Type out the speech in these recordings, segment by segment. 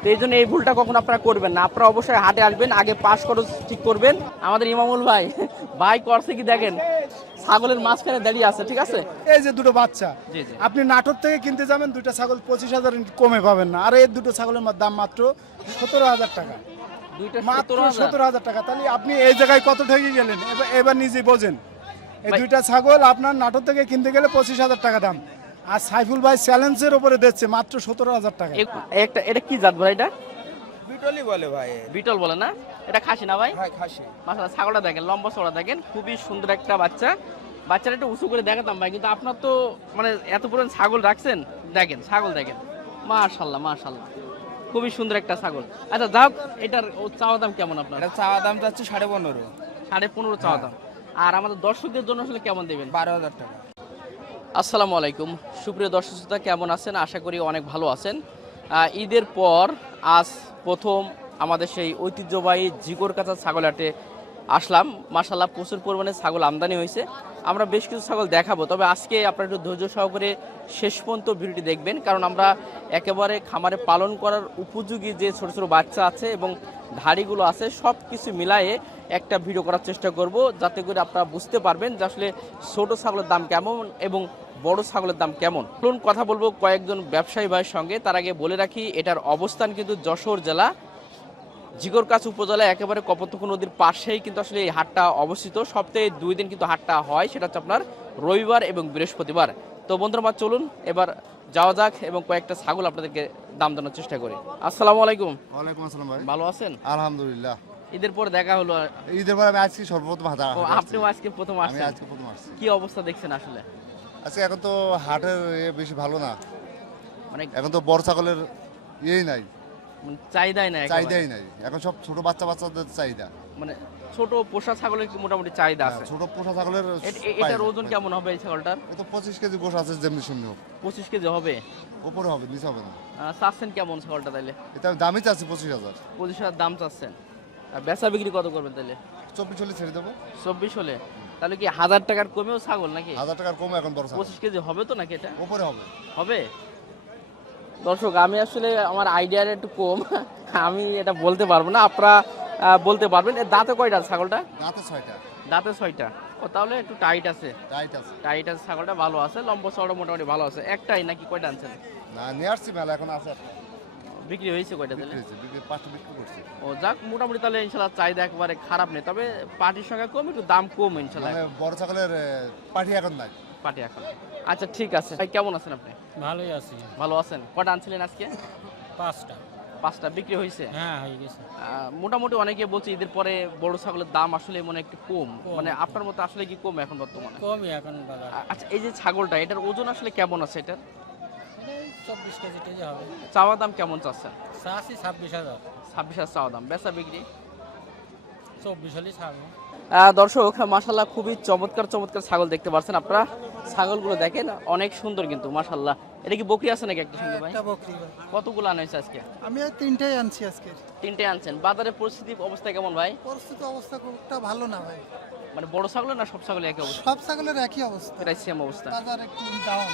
তো এই জন্য এই ভুলটা কখনো আপনারা করবেন না। আপনারা অবশ্যই হাটে আসবেন, আগে পাস খরচ ঠিক করবেন। আমাদের ইমামুল ভাই ভাই করছে কি দেখেন, ছাগলের মাঝখানে দাঁড়িয়ে আছে, ঠিক আছে। এই যে দুটো বাচ্চা জি জি। আপনি নাটোর থেকে কিনতে যাবেন, দুটো ছাগল 25,000 কমে পাবেন না। আর এই দুটো ছাগলের দাম মাত্র 17,000 টাকা, দুইটা মাত্র 17,000। 17,000 টাকা। তাহলে আপনি এই জায়গায় কত ঠকে গেলেন, এবার নিজে বোঝেন। এই ভাই- দুইটা ছাগল আপনার নাটোর থেকে কিনতে গেলে 25,000 টাকা দাম, আর সাইফুল ভাই চ্যালেঞ্জের উপরে দিচ্ছে মাত্র 17,000 টাকা। একটা এটা কি জাত ভাই? এটা বিটলই বলে ভাই। বিটল বলে না? এটা খাসি না ভাই? হ্যাঁ খাসি। মাশাআল্লাহ, ছাগলটা দেখেন, লম্বা চড়া দেখেন, খুবই সুন্দর একটা বাচ্চা। বাচ্চাটা একটু উঁচু করে দেখাতাম ভাই, কিন্তু আপনার তো মানে এত পরিমাণ ছাগল রাখছেন, দেখেন ছাগল দেখেন, মাশাআল্লাহ মাশাআল্লাহ, খুবই সুন্দর একটা ছাগল। আচ্ছা যাক, এটার চাওয়া দাম কেমন আপনার? এটা চাওয়া দাম চাচ্ছে 15.5, 15.5 চাওয়া দাম। আর আমাদের দর্শকদের জন্য আসলে কেমন দেবেন? 12,000 টাকা। আসসালামু আলাইকুম সুপ্রিয় দর্শক শ্রোতা, কেমন আছেন? আশা করি অনেক ভালো আছেন। ঈদের পর আজ প্রথম আমাদের সেই ঐতিহ্যবাহী জিগরকাছা ছাগল হাটে আসলাম। মাশাআল্লাহ, প্রচুর পরিমাণে ছাগল আমদানি হয়েছে। আমরা বেশ কিছু ছাগল দেখাবো, তবে আজকে আপনারা একটু ধৈর্য সহকারে শেষ পর্যন্ত ভিডিওটি দেখবেন, কারণ আমরা একেবারে খামারে পালন করার উপযোগী যে ছোট ছোট বাচ্চা আছে এবং ধাড়িগুলো আছে সব কিছু মিলায়ে একটা ভিডিও করার চেষ্টা করব, যাতে করে আপনারা বুঝতে পারবেন যে আসলে ছোট ছাগলের দাম কেমন এবং বড় ছাগলের দাম কেমন। চলুন কথা বলবো কয়েকজন ব্যবসায়ী ভাইয়ের সঙ্গে। তার আগে বলে রাখি, এটার অবস্থান কিন্তু যশোর জেলা জিগরকাছ উপজেলায় একেবারে কপোতাক্ষ নদীর পাশেই কিন্তু আসলে এই হাটটা অবস্থিত। সপ্তাহে 2 দিন কিন্তু হাটটা হয়, সেটা হচ্ছে আপনার রবিবার এবং বৃহস্পতিবার। তো বন্ধুরা চলুন এবার যাওয়া যাক এবং কয়েকটা ছাগল আপনাদেরকে দাম জানার চেষ্টা করি। আসসালামু আলাইকুম। ওয়ালাইকুম আসসালাম ভাই। ভালো আছেন? আলহামদুলিল্লাহ। ঈদের পরে দেখা হলো। ঈদের পর আমি আজকে সর্বপ্রথম হাটে ও, আসছি। আপনিও আজকে প্রথম আমি আসছেন? আজকে প্রথম আসছি। কি অবস্থা দেখছেন আসলে? আজকে এখন তো হাটের বেশি ভালো না, মানে এখন তো বড় ছাগলের ইয়েই নাই, চাহিদাই নাই, চাহিদাই নাই। এখন সব ছোট বাচ্চাদের চাহিদা। মানে ছোট পোষা ছাগলের কি মোটামুটি চাহিদা আছে? ছোট পোষা ছাগলের এটার ওজন কেমন হবে এই ছাগলটার? ও তো 25 কেজি গোশ আছে, যেমনি শুনি হোক 25 কেজি হবে। উপরে হবে, নিচে হবে না। চাচ্ছেন কেমন ছাগলটা তাইলে? এটা আমি দামই চাচ্ছি 25,000। 25,000 দাম চাচ্ছেন। আর বেচা বিক্রি কত করবেন তাইলে? 24 হলে ছেড়ে দেবো। 24 হলে তাহলে কি 1000 টাকার কমেও ছাগল নাকি? 1000 টাকার কমে এখন বড় ছাগল 25 কেজি হবে তো নাকি? এটা উপরে হবে। হবে। দর্শক, আমি আসলে আমার আইডিয়াটা একটু কম, আমি এটা বলতে পারবো না, আপনারা বলতে পারবেন। এর দাঁতে কয়টা ছাগলটা? দাঁতে 6টা। দাঁতে 6টা। ও, তাহলে একটু টাইট আছে। টাইট আছে। টাইট আছে, ছাগলটা ভালো আছে, লম্বা চওড়া মোটামুটি ভালো আছে। একটাই নাকি কয়টা আনছেন? না, নিয়ে আসছি মেলা, এখন আছে একটা। বিক্রি হয়েছে কয়টা তাহলে? বিক্রি 5টা বিক্রি করছি। ও যাক, মোটামুটি তাহলে ইনশাল্লাহ চাহিদা একবারে খারাপ নেই, তবে পাটির সংখ্যা কম, একটু দাম কম ইনশাল্লাহ। মানে বড় ছাগলের পাঠি এখন নাই। পাটি এখন। আচ্ছা ঠিক আছে ভাই, কেমন আছেন আপনি? ভালোই আছি। ভালো আছেন? কটা আনছিলেন আজকে? 5টা। 5টা বিক্রি হয়েছে? হ্যাঁ, হয়ে গেছে। মোটামুটি অনেকে বলছে ঈদের পরে বড় ছাগলের দাম আসলে মনে একটু কম, মানে আপনার মতো আসলে কি কম এখন বর্তমানে? কমই এখন বাজার। আচ্ছা, এই যে ছাগলটা, এটার ওজন আসলে কেমন আছে? এটার এই 24 কেজি টেজি হবে। চাওয়া দাম কেমন চাচ্ছেন? চাষি 26,000। 26,000 চাওয়া দাম, বেচা বিক্রি? 24 হলেই ছাড়বো। দর্শক মাশাল্লাহ, খুবই চমৎকার চমৎকার ছাগল দেখতে পাচ্ছেন আপনারা। ছাগলগুলো দেখেন, অনেক সুন্দর কিন্তু মাশাল্লাহ। এটা কি বকরি আছে নাকি একটা সঙ্গে ভাই? একটা বকরি ভাই। কতগুলো আনা হয়েছে আজকে? আমি আর তিনটাই আনছি আজকে। 3টে আনছেন। বাজারের পরিস্থিতি অবস্থা কেমন ভাই? পরিস্থিতি অবস্থা খুব একটা ভালো না ভাই। মানে বড় ছাগল না সব ছাগলের একই অবস্থা? সব ছাগলের একই অবস্থা, এটাই সেম অবস্থা। বাজার একটু ডাউন।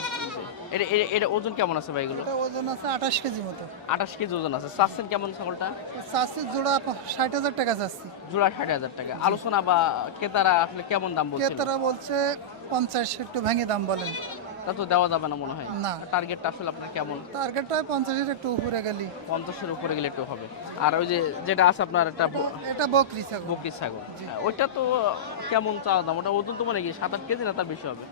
এটা ওজন কেমন আছে ভাই এগুলো? এটা ওজন আছে 28 কেজি মতো। 28 কেজি ওজন আছে। চাচ্ছেন কেমন ছাগলটা? চাষি জোড়া 60,000 টাকা চাচ্ছি। জোড়া 60,000 টাকা। আলোচনা বা ক্রেতারা আসলে কেমন দাম বলছে? ক্রেতারা বলছে 50, একটু ভেঙে দাম বলেন। তা তো দেওয়া যাবে না মনে হয়। না। টার্গেটটা আসলে আপনার কেমন? টার্গেটটা 50-এর একটু উপরে গেলি। 50-এর উপরে গেলে একটু হবে। আর ওই যে যেটা আছে আপনার একটা এটা বকরি ছাগল। বকরি ছাগল, ওইটা তো কেমন চাওয়া দাম? ওটা ওজন তো মানে কি 7-8 কেজি না তার বেশি হবে?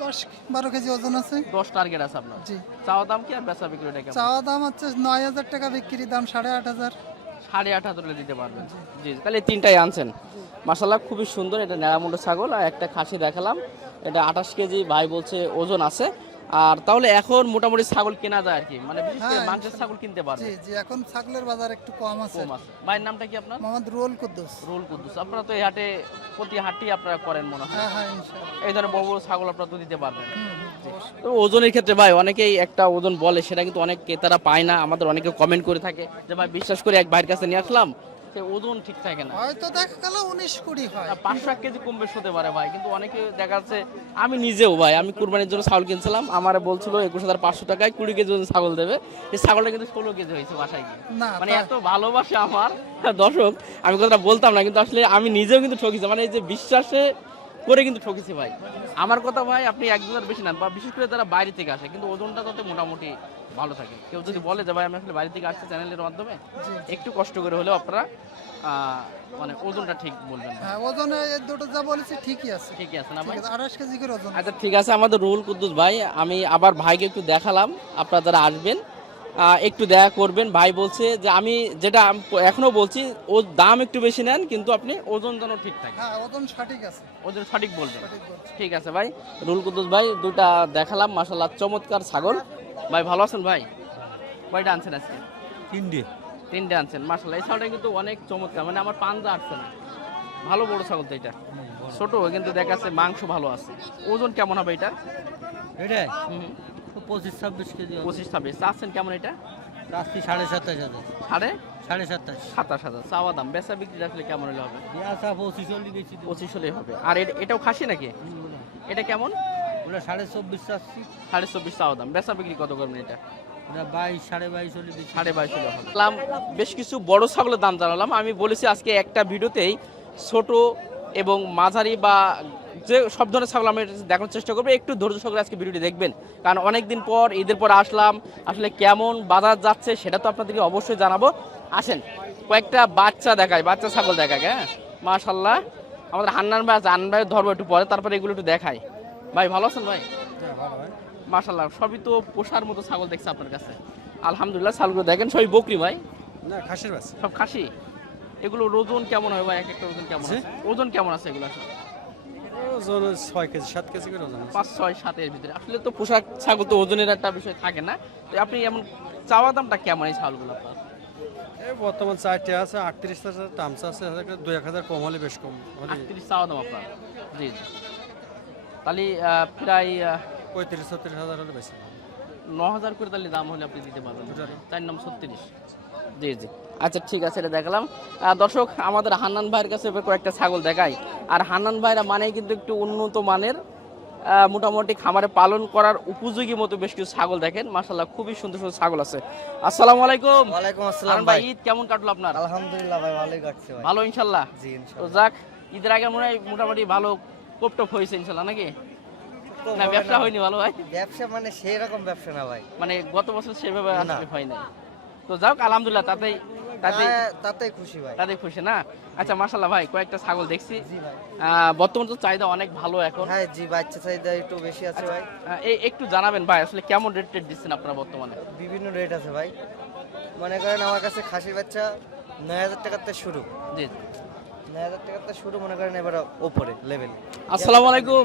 10-12 কেজি ওজন আছে। 10 টার্গেট আছে আপনার। জি। চাওয়া দাম কি আর বেচা বিক্রিটা কেমন? চাওয়া দাম হচ্ছে 9,000 টাকা, বিক্রি দাম 8,500। 8,500 দিতে পারবেন? জি, তাহলে 3টাই আনছেন। মাশাআল্লাহ, খুবই সুন্দর। এটা নেড়ামুন্ডা ছাগল, আর একটা খাসি দেখালাম, এটা 28 কেজি ভাই বলছে ওজন আছে। আর তাহলে এখন মোটামুটি ছাগল কেনা যায় আর কি, মানে বিশেষ করে হ্যাঁ, মাংসের ছাগল কিনতে পারবে। জি জি, এখন ছাগলের বাজার একটু কম আছে। কম আছে। ভাইয়ের নামটা কি আপনার? মোহাম্মদ রুহুল কুদ্দুস। রুহুল কুদ্দুস। আপনারা তো এই হাটে প্রতি হাটই আপনারা করেন মনে হয়। হ্যাঁ হ্যাঁ, ইনশাআল্লাহ। এই ধরনের বড় বড় ছাগল আপনারা তো দিতে পারবেন। অবশ্যই। তো ওজনের ক্ষেত্রে ভাই অনেকেই একটা ওজন বলে, সেটা কিন্তু অনেক ক্রেতারা পায় না। আমাদের অনেকে কমেন্ট করে থাকে যে ভাই বিশ্বাস করে এক ভাইয়ের কাছে নিয়ে আসলাম, সে ওজন ঠিক থাকে না। হয়তো দেখা গেল 19-20 হয়। 500 কেজি কম বেশ হতে পারে ভাই, কিন্তু অনেকে দেখা যাচ্ছে, আমি নিজেও ভাই, আমি কুরবানির জন্য ছাগল কিনছিলাম, আমার বলছিল 21,500 টাকায় 20 কেজি ওজন ছাগল দেবে, এই ছাগলটা কিন্তু 16 কেজি হয়েছে বাসায় গিয়ে। না, মানে তা- এত ভালোবাসে আমার দর্শক, আমি কথাটা বলতাম না, কিন্তু আসলে আমি নিজেও কিন্তু ঠকেছি, মানে এই যে বিশ্বাসে করে কিন্তু ঠকেছি ভাই। আমার কথা ভাই, আপনি 1,000 বেশি নেন, বা বিশেষ করে যারা বাইরে থেকে আসে, কিন্তু ওজনটা তাতে মোটামুটি ভালো থাকে। কেউ যদি বলে যে ভাই আমি আসলে বাইরে থেকে আসছে চ্যানেলের মাধ্যমে, একটু কষ্ট করে হলেও আপনারা মানে ওজনটা ঠিক বলবেন। হ্যাঁ, ওজনে এই দুটো যা বলেছি ঠিকই আছে। ঠিকই আছে না ঠিক ভাই? আছে, 28 কেজি করে ওজন। আচ্ছা ঠিক আছে, আমাদের রুহুল কুদ্দুস ভাই, আমি আবার ভাইকে একটু দেখালাম, আপনারা যারা আসবেন একটু দেখা করবেন। ভাই বলছে যে আমি যেটা এখনো বলছি, ওর দাম একটু বেশি নেন, কিন্তু আপনি ওজন যেন ঠিক থাকে, হ্যাঁ, ওজন সঠিক আছে। ওজন সঠিক বলবেন। সঠিক বলছি। ঠিক আছে ভাই, রুহুল কুদ্দুস ভাই দুটা দেখালাম, মাশাআল্লাহ চমৎকার ছাগল। ভাই ভালো আছেন ভাই? কয়টা আনছেন আজকে? তিনটে আনছেন, মাশাআল্লাহ। এই ছাগলটা কিন্তু অনেক চমৎকার, মানে আমার পাঞ্জা আসছে না, ভালো বড় ছাগল তো এটা, ছোট কিন্তু দেখা যাচ্ছে মাংস ভালো আছে। ওজন কেমন হবে এটা? এটাই 25-26 কেজি 25-26 চাচ্ছেন কেমন এটা? রাত্রি 27,500 সাড়ে 27,500 27,000 চাওয়া দাম, বেচা বিক্রি আসলে কেমন হলে হবে? পেঁয়াজা 25 বেশি 25 হলেই হবে। আর এটাও খাসি নাকি? এটা কেমন? ওটা 24.5 চাচ্ছি, 24.5 চাওয়া দাম, বেচা বিক্রি কত করবেন এটা? ওটা 22 22.5 হলে বেশি। 22.5 হলে হবে। বেশ কিছু বড় ছাগলের দাম জানালাম। আমি বলেছি আজকে একটা ভিডিওতেই ছোট এবং মাঝারি বা যে সব ধরনের ছাগল আমি দেখানোর চেষ্টা করবো, একটু ধৈর্য সহকারে আজকে ভিডিওটি দেখবেন, কারণ অনেকদিন পর, ঈদের পর আসলাম, আসলে কেমন বাজার যাচ্ছে সেটা তো আপনাদেরকে অবশ্যই জানাবো। আসেন কয়েকটা বাচ্চা দেখায়, বাচ্চা ছাগল দেখায়। হ্যাঁ মাশাআল্লাহ, আমাদের হান্নান ভাই আছে, হান্নান ভাই ধরবো একটু পরে, তারপরে এগুলো একটু দেখাই। ভাই ভালো আছেন ভাই? মাশাআল্লাহ, সবই তো পোষার মতো ছাগল দেখছে আপনার কাছে, আলহামদুলিল্লাহ। ছাগলগুলো দেখেন সবই বকরি ভাই? না, খাসির বাচ্চা। সব খাসি। এগুলো ওজন কেমন হয় ভাই? এক একটা ওজন কেমন আছে? ওজন কেমন আছে এগুলো? ওজন 6 কেজি 7 কেজি করে ওজন আছে। 5, 6, 7 এর ভিতরে। আসলে তো পোশাক ছাগল তো ওজনের একটা বিষয় থাকে না, তো আপনি এমন চাওয়া দামটা কেমন এই ছাগলগুলো আপনার? এই বর্তমান 4টা আছে 38,000 দাম আছে, 2-1000 কম হলে বেশ কম হলে 38 চাওয়া দাম আপনার? জি জি। তাহলে প্রায় 35-36,000 হলে বেশি। 9,000 করে তাহলে দাম হলে আপনি দিতে পারবেন। 4 নাম 36। জি জি, আচ্ছা ঠিক আছে, এটা দেখালাম। দর্শক, আমাদের হান্নান ভাইয়ের কাছে এবার কয়েকটা ছাগল দেখাই। আর হান্নান ভাইরা মানে কিন্তু একটু উন্নত মানের, মোটামুটি খামারে পালন করার উপযোগী মতো বেশ কিছু ছাগল দেখেন, মাশাআল্লাহ খুবই সুন্দর সুন্দর ছাগল আছে। আসসালামু আলাইকুম। ওয়ালাইকুম আসসালাম হান্নান ভাই, ঈদ কেমন কাটলো আপনার? আলহামদুলিল্লাহ ভাই, ভালোই কাটছে ভাই। ভালো ইনশাল্লাহ। জি তো ইনশাআল্লাহ। যাক, ঈদের আগে মনে হয় মোটামুটি ভালো কোপটপ হয়েছে ইনশাল্লাহ, নাকি? না ব্যবসা হয়নি ভালো ভাই? ব্যবসা মানে সেই রকম ব্যবসা না ভাই, মানে গত বছর সেভাবে না। আসলে হয় না। তো যাক আলহামদুলিল্লাহ, তাতেই তাতেই খুশি ভাই। তাতেই খুশি না? আচ্ছা মাশাআল্লাহ ভাই, কয়েকটা ছাগল দেখছি। জি ভাই। বর্তমান তো চাহিদা অনেক ভালো এখন। হ্যাঁ জি, বাচ্চা চাহিদা একটু বেশি আছে ভাই। একটু জানাবেন ভাই, আসলে কেমন রেট দিচ্ছেন আপনারা বর্তমানে? বিভিন্ন রেট আছে ভাই। মনে করেন আমার কাছে খাসির বাচ্চা 9,000 টাকার থেকে শুরু। জি। 9,000 টাকার থেকে শুরু, মনে করেন এবার ওপরে লেভেল। আসসালামু আলাইকুম।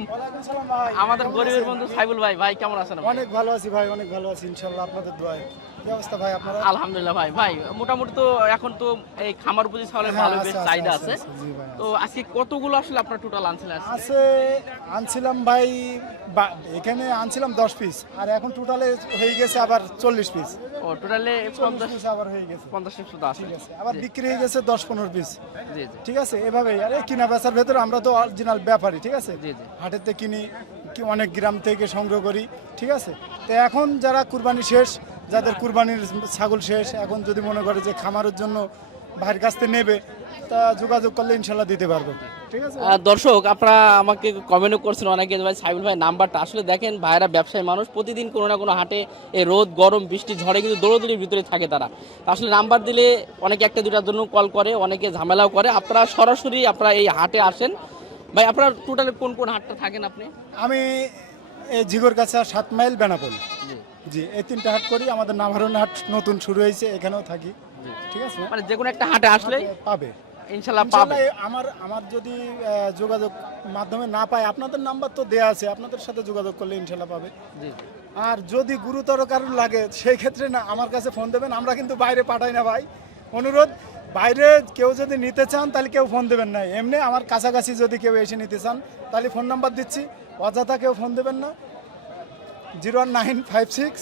আমাদের গরিবের বন্ধু সাইবুল ভাই, ভাই কেমন আছেন আপনি? অনেক ভালো আছি ভাই, অনেক ভালো আছি ইনশাল্লাহ, আপনাদের দোয়ায়। কি অবস্থা ভাই আপনারা? আলহামদুলিল্লাহ ভাই। ভাই মোটামুটি তো এখন তো এই খামার উপযোগী ছাগলের হ্যাঁ, ভালো আছে, বেশ আছে, চাহিদা আছে, আছে। আছে, জি ভাই, আছে। তো আজকে কতগুলো আসলে আপনার টোটাল আনছিলেন আজকে? আছে আনছিলাম ভাই, এখানে আনছিলাম 10 পিস, আর এখন টোটালে হয়ে গেছে আবার 40 পিস। ও টোটালে 40 পিস আবার হয়ে গেছে। 50 শুধু আছে। ঠিক আছে, আবার জি, বিক্রি হয়ে গেছে 10-15 পিস। জি জি ঠিক আছে, এভাবেই। আরে কিনা বেচার ভেতরে আমরা তো অরিজিনাল ব্যাপারী, ঠিক আছে। জি জি। হাটেতে কিনি, অনেক গ্রাম থেকে সংগ্রহ করি, ঠিক আছে। তো এখন যারা কুরবানি শেষ, যাদের কুরবানির ছাগল শেষ, এখন যদি মনে করে যে খামারের জন্য ভাইয়ের কাছ থেকে নেবে, তা যোগাযোগ করলে ইনশাল্লাহ দিতে পারবো, ঠিক আছে। দর্শক, আপনারা আমাকে কমেন্টও করছেন অনেকে, ভাই সাইবুল ভাই নাম্বারটা। আসলে দেখেন ভাইরা ব্যবসায়ী মানুষ, প্রতিদিন কোনো না কোনো হাটে এই রোদ গরম বৃষ্টি ঝড়ে কিন্তু দৌড়দৌড়ির ভিতরে থাকে তারা। আসলে নাম্বার দিলে অনেকে একটা দুটার জন্য কল করে, অনেকে ঝামেলাও করে। আপনারা সরাসরি আপনারা এই হাটে আসেন। ভাই আপনার টোটালে কোন কোন হাটটা থাকেন আপনি? আমি এই জিগর কাছে 7 মাইল বেনাপোল, জি, এই 3টা হাট করি। আমাদের নাভারণ হাট নতুন শুরু হয়েছে, এখানেও থাকি, ঠিক আছে। মানে যে কোনো একটা হাটে আসলেই পাবে ইনশাল্লাহ পাবে। আমার যদি যোগাযোগ মাধ্যমে না পায়, আপনাদের নাম্বার তো দেয়া আছে, আপনাদের সাথে যোগাযোগ করলে ইনশাল্লাহ পাবে। জি। আর যদি গুরুতর কারণ লাগে, সেই ক্ষেত্রে না আমার কাছে ফোন দেবেন। আমরা কিন্তু বাইরে পাঠাই না ভাই, অনুরোধ। বাইরে কেউ যদি নিতে চান তাহলে কেউ ফোন দেবেন না। এমনি আমার কাছাকাছি যদি কেউ এসে নিতে চান তাহলে ফোন নাম্বার দিচ্ছি, অযথা কেউ ফোন দেবেন না। 01956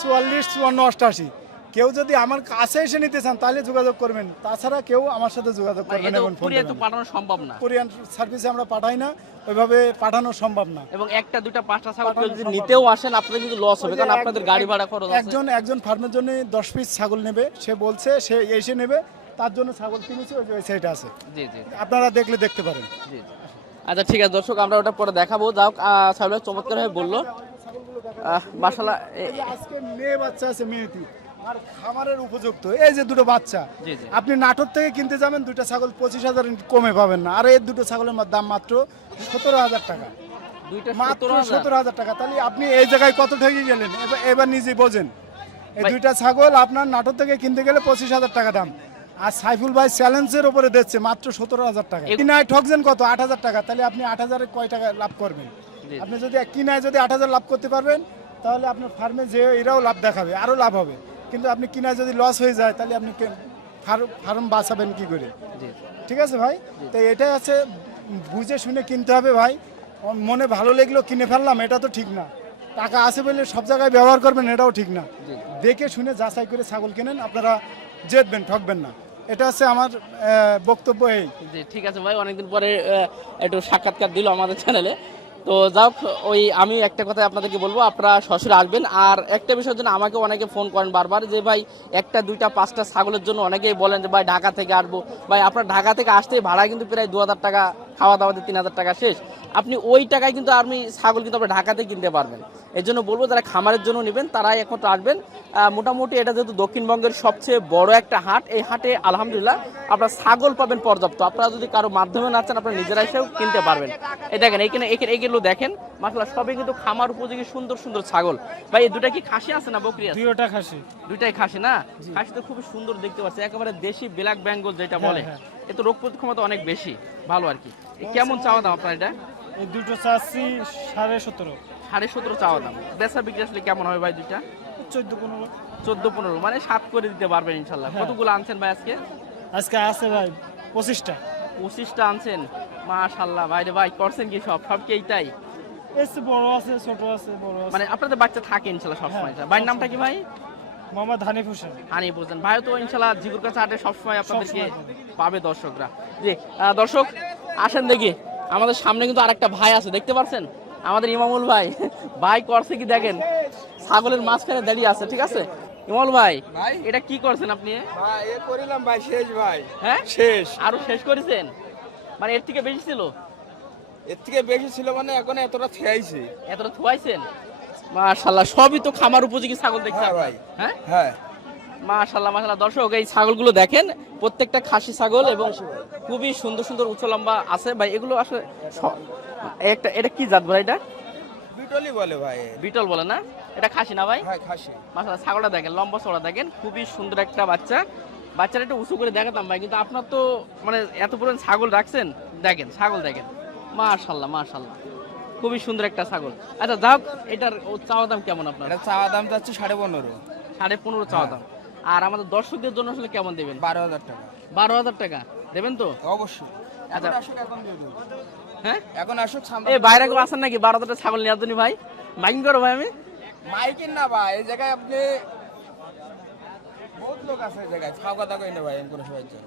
44 54 88। কেউ যদি আমার কাছে এসে নিতে চান তাহলে যোগাযোগ করবেন, তাছাড়া কেউ আমার সাথে যোগাযোগ করবেন এবং ফোন কুরিয়ার তো দেবেন। পাঠানো সম্ভব না। কোরিয়ান সার্ভিসে আমরা পাঠাই না, ওইভাবে পাঠানো সম্ভব না। এবং একটা দুইটা পাঁচটা ছাগল পাঠানো যদি সম্ভব নিতেও আসেন আপনাদের কিন্তু লস হবে, ওই যে কারণ আপনাদের গাড়ি ভাড়া খরচ আছে। একজন ফার্মের জন্য 10 পিস ছাগল নেবে, সে বলছে সে এসে নেবে, তার জন্য ছাগল কিনেছে, ওই যে ওই সাইড আছে, জি জি আপনারা দেখলে দেখতে পারেন। জি জি। আচ্ছা ঠিক আছে দর্শক, আমরা ওটা পরে দেখাবো। যাও ছাগল চমৎকার হয়ে বললো মাশাআল্লাহ। এই যে আজকে মেয়ে বাচ্চা আছে, মেয়েটি আর খামারের উপযুক্ত, এই যে দুটো বাচ্চা জি জি। আপনি নাটোর থেকে কিনতে যাবেন, দুটো ছাগল 25,000 কমে পাবেন না, আর এই দুটো ছাগলের দাম মাত্র 17,000 টাকা, দুইটা মাত্র 17,000 17,000 টাকা। তাহলে আপনি এই জায়গায় কত ঠকে গেলেন, এবার নিজে বোঝেন। এই ভাই- দুইটা ছাগল আপনার নাটোর থেকে কিনতে গেলে 25,000 টাকা দাম, আর সাইফুল ভাই চ্যালেঞ্জের উপরে দিচ্ছে মাত্র 17,000 টাকা। কিনায় ঠকছেন কত? 8,000 টাকা। তাহলে আপনি 8,000-এ কয় টাকা লাভ করবেন? জি। আপনি যদি কিনায় যদি 8,000 লাভ করতে পারবেন, তাহলে আপনার ফার্মে যে এরাও লাভ দেখাবে, আরও লাভ হবে। কিন্তু আপনি কিনায় যদি লস হয়ে যায়, তাহলে আপনি ফার্ম বাঁচাবেন কি করে? জি। ঠিক আছে ভাই, তো এটাই আছে, বুঝে শুনে কিনতে হবে ভাই। মনে ভালো লাগলো কিনে ফেললাম, এটা তো ঠিক না। টাকা আছে বলে সব জায়গায় ব্যবহার করবেন, এটাও ঠিক না। জি। দেখে শুনে যাচাই করে ছাগল কেনেন, আপনারা জিতবেন, ঠকবেন না। এটা হচ্ছে আমার বক্তব্য এই। জি ঠিক আছে ভাই, অনেকদিন পরে একটু সাক্ষাৎকার দিল আমাদের চ্যানেলে। তো যাক, ওই আমি একটা কথা আপনাদেরকে বলবো, আপনারা সরাসরি আসবেন। আর একটা বিষয়ের জন্য আমাকে অনেকে ফোন করেন বারবার, যে ভাই একটা দুইটা পাঁচটা ছাগলের জন্য অনেকেই বলেন যে ভাই ঢাকা থেকে আসবো। ভাই আপনার ঢাকা থেকে আসতে ভাড়া কিন্তু প্রায় 2,000 টাকা, খাওয়া দাওয়াতে 3,000 টাকা শেষ। আপনি ওই টাকায় কিন্তু আপনি ছাগল কিন্তু আপনি ঢাকাতে কিনতে পারবেন। এই জন্য বলবো যারা খামারের জন্য নেবেন তারাই একমাত্র আসবেন। মোটামুটি এটা যেহেতু দক্ষিণবঙ্গের সবচেয়ে বড় একটা হাট, এই হাটে আলহামদুলিল্লাহ আপনারা ছাগল পাবেন পর্যাপ্ত। আপনারা যদি কারো মাধ্যমে না চান, আপনারা নিজেরা এসেও কিনতে পারবেন। এই দেখেন এইগুলো দেখেন মাশাআল্লাহ, সবই কিন্তু খামার উপযোগী সুন্দর সুন্দর ছাগল। ভাই এই দুটা কি খাসি আছে না বকরি আছে? দুইটা খাসি। দুইটাই খাসি না? খাসি তো খুব সুন্দর দেখতে পাচ্ছি, একেবারে দেশি ব্ল্যাক বেঙ্গল যেটা বলে। এ তো রোগ প্রতিরোধ ক্ষমতা অনেক বেশি, ভালো আর কি। কেমন চাওয়া দাম আপনার এটা? এই দুটো চাচ্ছি 17.5। 17.5 চাওয়া দাম। বেচা বিক্রি আসলে কেমন হবে ভাই দুইটা? 14-15। 14-15 মানে 7 করে দিতে পারবেন ইনশাল্লাহ। কতগুলো আনছেন ভাই আজকে? আজকে আছে ভাই 25টা। 25টা আনছেন, মাশাআল্লাহ। ভাই রে ভাই, করছেন কি সব কি এইটাই? এসে বড় আছে, ছোট আছে, বড় আছে। মানে আপনাদের বাচ্চা থাকে ইনশাল্লাহ সবসময়? ভাইয়ের নামটা কি ভাই? মোহাম্মদ হানিফ হোসেন। হানিফ হোসেন। ভাই তো ইনশাল্লাহ জিগুর কাছে হাটে সবসময় আপনাদেরকে সবসময় পাবে দর্শকরা। জি দর্শক আসেন দেখি, আমাদের সামনে কিন্তু আরেকটা ভাই আছে, দেখতে পাচ্ছেন আমাদের ইমামুল ভাই। ভাই করছে কি দেখেন, ছাগলের মাঝখানে দাঁড়িয়ে আছে। ঠিক আছে ইমামুল ভাই, ভাই এটা কি করছেন আপনি? ভাই এ করিলাম ভাই, শেষ ভাই, হ্যাঁ শেষ। আরো শেষ করেছেন? মানে এর থেকে বেশি ছিল? এর থেকে বেশি ছিল মানে এখন এতটা খেয়েছি। এতটা থুয়াইছেন? মাশাআল্লাহ, সবই তো খামার উপযোগী ছাগল দেখতে হ্যাঁ আপনার। ভাই। হ্যাঁ হ্যাঁ মাশাআল্লাহ মাশাআল্লাহ। দর্শক এই ছাগলগুলো দেখেন, প্রত্যেকটা খাসি ছাগল এবং খুবই সুন্দর সুন্দর উচ্চ লম্বা আছে ভাই। এগুলো আসলে এটা কি জাত ভাই? এটা বিটলি বলে ভাই। বিটল বলে না? এটা খাসি না ভাই? হ্যাঁ খাসি। মাশাআল্লাহ, ছাগলটা দেখেন, লম্বা চড়া দেখেন, খুবই সুন্দর একটা বাচ্চা। বাচ্চাটা একটু উঁচু করে দেখাতাম ভাই, কিন্তু আপনার তো মানে এত পুরো ছাগল রাখছেন, দেখেন ছাগল দেখেন, মাশাআল্লাহ মাশাআল্লাহ, খুবই সুন্দর একটা ছাগল। আচ্ছা যাক, এটার চাওয়া দাম কেমন আপনার? এটা চাওয়া দাম যাচ্ছে 15.5। 15.5 চাওয়া দাম। আর আমাদের দর্শকদের জন্য আসলে কেমন দেবেন? 12,000 টাকা। 12,000 টাকা দেবেন তো? অবশ্যই। আচ্ছা। এখন আসুক, এখন দিয়ে দেবো। হ্যাঁ এখন আসুক সামনে। এই বাইরে কেউ আসেন নাকি 12,000 টাকা ছাগল নেওয়ার জন্য ভাই? মাইকিং করো ভাই আমি। মাইকিন না ভাই, এই জায়গায় আপনি বহুত লোক আছে, এই জায়গায় খাওয়া দাওয়া করি না ভাই, আমি কোনো সময় জন্য।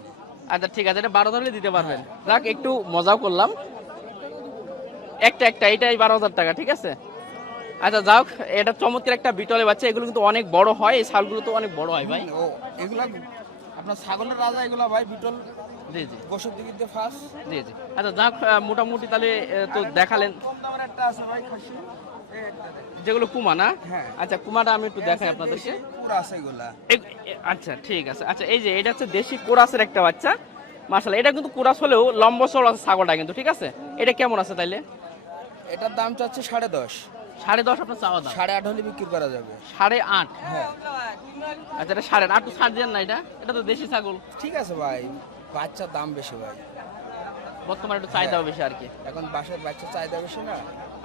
আচ্ছা ঠিক আছে, এটা 12,000 দিতে পারবেন। যাক একটু মজাও করলাম, একটা এটাই 12,000 টাকা, ঠিক আছে। আচ্ছা যাক, এটা চমৎকার একটা বিটলে বাচ্চা। এগুলো কিন্তু অনেক বড় হয়, এই ছাগলগুলো তো অনেক বড় হয় ভাই। ও এগুলা আপনার ছাগলের রাজা, এগুলা ভাই বিটল জি জি বছর দিকে ফার্স্ট। জি জি। আচ্ছা যাক, মোটামুটি তাহলে তো দেখালেন কম দামের একটা আছে ভাই খাসি, যেগুলো কুমা না? হ্যাঁ। আচ্ছা কুমাটা আমি একটু দেখাই আপনাদেরকে। পুরো আছে এগুলা। আচ্ছা ঠিক আছে। আচ্ছা এই যে এটা হচ্ছে দেশি কোরাসের একটা বাচ্চা, মাশাআল্লাহ। এটা কিন্তু কোরাস হলেও লম্বা চড়া আছে ছাগলটা কিন্তু, ঠিক আছে। এটা কেমন আছে তাইলে? এটার দাম চাচ্ছে 10.5। 10.5 আপনার চাওয়া দাম? 8.5 হলে বিক্রি করা যাবে। 8.5? হ্যাঁ আচ্ছা এটা 8.5 তো ছাড় দেন না? এটা তো দেশি ছাগল। ঠিক আছে ভাই, বাচ্চার দাম বেশি ভাই, বর্তমানে একটু চাহিদাও বেশি আর কি। এখন বাসার বাচ্চা চাহিদা বেশি না।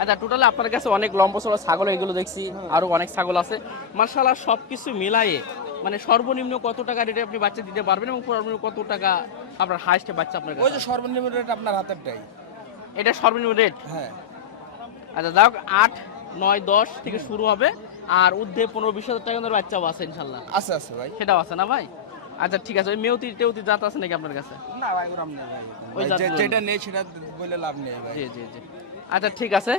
আচ্ছা টোটালি আপনার কাছে অনেক লম্বা চড়া ছাগল, এগুলো দেখছি আরো অনেক ছাগল আছে মাশাআল্লাহ। সবকিছু মিলায়ে মানে সর্বনিম্ন কত টাকা রেটে আপনি বাচ্চা দিতে পারবেন এবং সর্বনিম্ন কত টাকা আপনার হাইস্টে বাচ্চা আপনার ওই কাছে? যে সর্বনিম্ন রেট আপনার হাতেরটাই। এটা সর্বনিম্ন রেট? হ্যাঁ আচ্ছা যাক, 8, 9, 10 থেকে শুরু হবে। আর ঊর্ধ্বে 15-20 হাজার টাকা দামের বাচ্চাও আছে ইনশাল্লাহ। আছে আছে ভাই। সেটাও আছে না ভাই? আচ্ছা ঠিক আছে, ওই মেউতি টেউতি জাত আছে নাকি আপনার কাছে? না ভাই ওরম নেই ভাই। ওই জাতগুলো যেটা নেই সেটা বলে লাভ নেই ভাই। জি জি জি। আচ্ছা ঠিক আছে।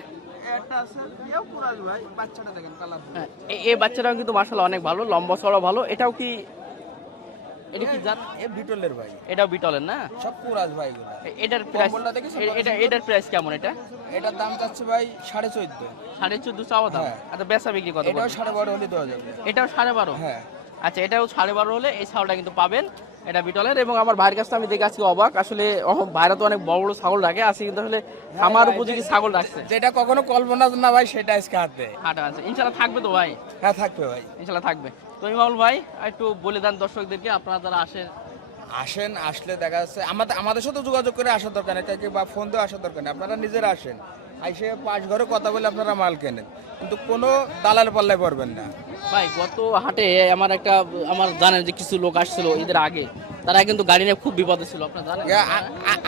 একটা আছে এও কুরাজ ভাই, বাচ্চাটা দেখেন কালার। হ্যাঁ, এই বাচ্চাটাও কিন্তু মাশাআল্লাহ অনেক ভালো, লম্বা চড়া ভালো। এটাও কি, এটা কি জাত? এ বিটলের ভাই, এটাও বিটলের না? সব কুরাজ ভাই এগুলো। এটার প্রাইস, কম্বলটা দেখেছো? এটার প্রাইস কেমন? এটা এটার দাম চাচ্ছে ভাই 14.5। 14.5 চাওয়া দাম। হ্যাঁ। আচ্ছা বেচা বিক্রি কত? এটাও 12.5 হলে দেওয়া যাবে। এটাও 12.5? হ্যাঁ আচ্ছা এটাও 12.5 হলে এই ছাগলটা কিন্তু পাবেন। এটা বিটলের। এবং আমার ভাইয়ের কাছে আমি দেখে আজকে অবাক, আসলে ভাইরা তো অনেক বড় বড় ছাগল রাখে, আজকে কিন্তু আসলে খামার উপযোগী ছাগল রাখছে। যেটা কখনো কল্পনা না ভাই সেটা আজকে হাতে। হাটে আছে ইনশাল্লাহ, থাকবে তো ভাই? হ্যাঁ থাকবে ভাই, ইনশাল্লাহ থাকবে। তো ইমামুল ভাই একটু বলে দেন দর্শকদেরকে, আপনারা যারা আসেন। আসেন, আসলে দেখা যাচ্ছে আমাদের সাথে যোগাযোগ করে আসার দরকার নেই, কাকে বা ফোন দিয়ে আসার দরকার নেই, আপনারা নিজেরা আসেন, আইসে পাঁচ ঘরে কথা বলে আপনারা মাল কেনেন, কিন্তু কোনো দালাল পাল্লায় পড়বেন না। ভাই গত হাটে আমার জানেন যে কিছু লোক আসছিল ঈদের আগে, তারা কিন্তু গাড়ি নিয়ে খুব বিপদে ছিল, আপনারা জানেন?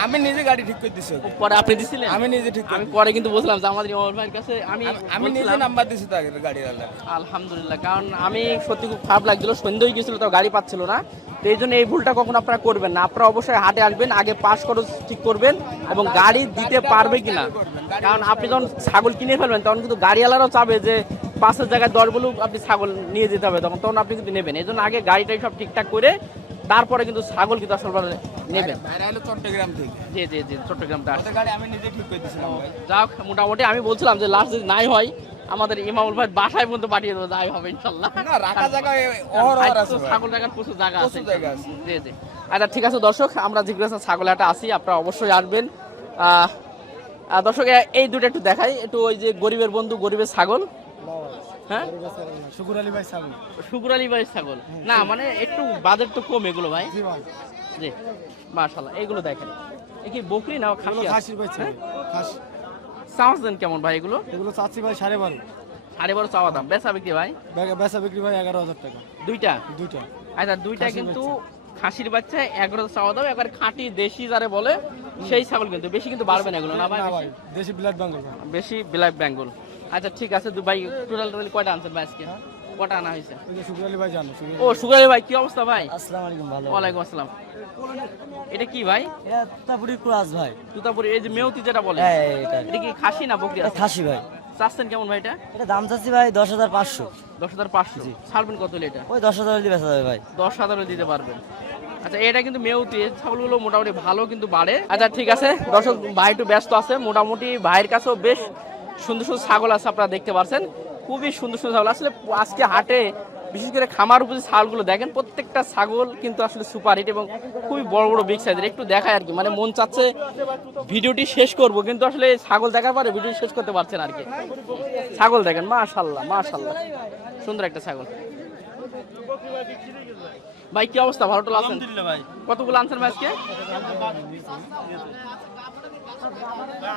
আমি নিজে গাড়ি ঠিক করে দিছি ওকে। পরে আপনি দিছিলেন? আমি নিজে ঠিক করে আমি দিছি। পরে কিন্তু বলছিলাম যে আমাদের ইমামুল ভাইয়ের কাছে আমি নিজে বলছিলাম। নাম্বার দিছি তাকে গাড়ির আল্লাহ। আলহামদুলিল্লাহ, কারণ আমি সত্যি খুব খারাপ লাগছিল, সন্ধ্যা হয়ে গেছিল, তো গাড়ি পাচ্ছিল না। তো এই জন্য এই ভুলটা কখনো আপনারা করবেন না। আপনারা অবশ্যই হাটে আসবেন, আগে পাস খরচ ঠিক করবেন এবং গাড়ি দিতে পারবে কিনা, কারণ আপনি যখন ছাগল কিনে ফেলবেন তখন কিন্তু গাড়িওয়ালারাও চাবে যে 5-এর জায়গায় 10 বলেও আপনি ছাগল নিয়ে যেতে হবে, তখন আপনি কিন্তু নেবেন। এই জন্য আগে গাড়িটাই সব ঠিকঠাক করে তারপরে কিন্তু ছাগল কিন্তু আসলে নেবেন। বাইরে হলো চট্টগ্রাম থেকে। জি জি জি, চট্টগ্রাম থেকে। ওদের গাড়ি আমি নিজে ঠিক করে দিছিলাম ভাই। যাক মোটামুটি আমি বলছিলাম যে লাস্ট যদি নাই হয় আমাদের ইমামুল ভাই বাসায় পর্যন্ত পাঠিয়ে দেবো, যাই হবে ইনশাল্লাহ। না রাখা জায়গায় অহরহ আছে ভাই। ছাগল রাখার প্রচুর জায়গা আছে। প্রচুর জায়গা আছে। জি জি। আচ্ছা ঠিক আছে দর্শক, আমরা জিজ্ঞাসা ছাগল হাটে আসি, আপনারা অবশ্যই আসবেন। দর্শক এই দুটো একটু দেখাই, একটু ওই যে গরিবের বন্ধু, গরিবের ছাগল। হ্যাঁ শুকুর আলী ভাই ছাগল। শুকুর আলী ভাইয়ের ছাগল না, মানে একটু বাজেট তো কম এগুলো ভাই। জি মাশাআল্লাহ, এগুলো দেখেন। এ কি বকরি না খাসি? খাসির ভাই ছিল, খাসি। চাওয়া দেন কেমন ভাই এগুলো? এগুলো চাচ্ছি ভাই 12.5। 12.5 চাওয়া দাম, বেচা বিক্রি ভাই? বেচা বিক্রি ভাই 11,000 টাকা। দুইটা? দুইটা। আচ্ছা দুইটা কিন্তু খাসির বাচ্চা 11 চাওয়া দাম, একবার খাঁটি দেশি যারে বলে সেই ছাগল, কিন্তু বেশি কিন্তু বাড়বে না এগুলো না ভাই? দেশি ব্লাড বেঙ্গল। বেশি ব্ল্যাক বেঙ্গল। আচ্ছা ঠিক আছে ভাই, টোটাল কয়টা আনছেন ভাই আজকে? কটা আনা হয়েছে? শুকুর আলী ভাই জানো। ও শুকুর আলী ভাই, কি অবস্থা ভাই? আসসালামু আলাইকুম। ভালো। ওয়ালাইকুম আসসালাম। এটা কি ভাই? এটা তুতাপুরি ক্রস ভাই। তুতাপুরি, এই যে মেউতি যেটা বলে, হ্যাঁ এটা এটা কি খাসি না বকরি আছে? খাসি ভাই। চাচ্ছেন কেমন ভাই এটা? এটা দাম চাচ্ছি ভাই 10,500। 10,500 ছাড়বেন কত হলে এটা? ওই 10,000 দিয়ে বেচা যাবে ভাই। 10,000 দিতে পারবেন। আচ্ছা এটা কিন্তু মেউতি, এই ছাগলগুলো মোটামুটি ভালো কিন্তু বাড়ে। আচ্ছা ঠিক আছে দর্শক, ভাই একটু ব্যস্ত আছে, মোটামুটি ভাইয়ের কাছেও বেশ সুন্দর সুন্দর ছাগল আছে, আপনারা দেখতে পাচ্ছেন খুবই সুন্দর সুন্দর ছাগল। আসলে আজকে হাটে বিশেষ করে খামার উপযোগী ছাগলগুলো দেখেন, প্রত্যেকটা ছাগল কিন্তু আসলে সুপার হিট এবং খুবই বড় বড় বিগ সাইজের। একটু দেখায় আর কি, মানে মন চাচ্ছে ভিডিওটি শেষ করব, কিন্তু আসলে ছাগল দেখার পরে ভিডিও শেষ করতে পারছেন আর কি। ছাগল দেখেন, মাশাআল্লাহ মাশাআল্লাহ, সুন্দর একটা ছাগল। ভাই কি অবস্থা, ভালো তো আছেন? ভাই কতগুলো আনছেন ভাই আজকে?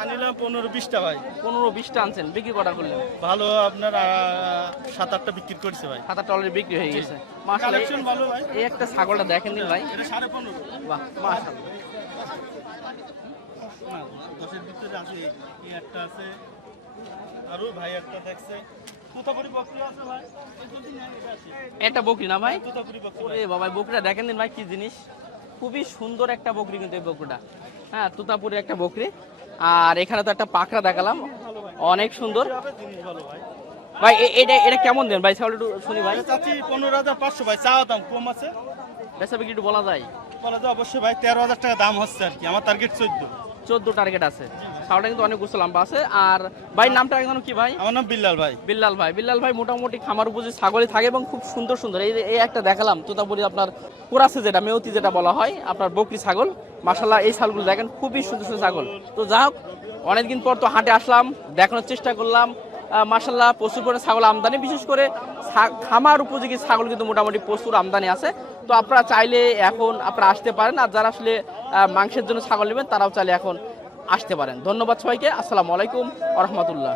আনিলাম 15-20টা ভাই। 15-20টা আনছেন, বিক্রি কটা করলেন? ভালো আপনার 7-8টা বিক্রি করছে ভাই। 7-8টা অলরেডি বিক্রি হয়ে গেছে। মাশাআল্লাহ, ভালো ভাই। এই একটা ছাগলটা দেখেন দিন ভাই, এটা 15.5। বাহ মাশাআল্লাহ। 10-এর ভিতরে আছে, এই একটা আছে, আরো ভাই একটা দেখছে। তুতাপুরি বকরি আছে ভাই। এটা বকরি না ভাই? তুতাপুরি বকরি। ওরে বাবা, বকরিটা দেখেন দিন ভাই, কি জিনিস, খুবই সুন্দর একটা বকরি কিন্তু এই বকরিটা। হ্যাঁ তুতাপুরের একটা বকরি। আর এখানে তো একটা পাকড়া দেখালাম, অনেক সুন্দর ভাই। এটা কেমন দেন ভাই ছাগল, একটু শুনি ভাই। চাচ্ছি 15,500 ভাই, চা দাম কম আছে। বেচা বিক্রি একটু বলা যায়? বলা যায় অবশ্যই ভাই, 13,000 টাকা দাম হচ্ছে আর কি। আমার টার্গেট 14 টার্গেট আছে। ছাগলটা কিন্তু অনেক গুছো লম্বা আছে। আর ভাই নামটা একদম কি ভাই? আমার নাম বিল্লাল ভাই। বিল্লাল ভাই। বিল্লাল ভাই মোটামুটি খামার উপযোগী ছাগলই থাকে এবং খুব সুন্দর সুন্দর। এই একটা দেখালাম তোতাপুরি, আপনার কোরাসে যেটা মেউতি যেটা বলা হয়, আপনার বকরি ছাগল। মাশাআল্লাহ এই ছাগলগুলো দেখেন, খুবই সুন্দর সুন্দর ছাগল। তো যাই হোক, অনেকদিন পর তো হাটে আসলাম, দেখানোর চেষ্টা করলাম। মাশাআল্লাহ প্রচুর পরিমাণে ছাগল আমদানি, বিশেষ করে খামার উপযোগী ছাগল কিন্তু মোটামুটি প্রচুর আমদানি আছে। তো আপনারা চাইলে এখন আপনারা আসতে পারেন, আর যারা আসলে মাংসের জন্য ছাগল নেবেন তারাও চাইলে এখন আসতে পারেন। ধন্যবাদ সবাইকে, আসসালামু আলাইকুম ওয়া রাহমাতুল্লাহ।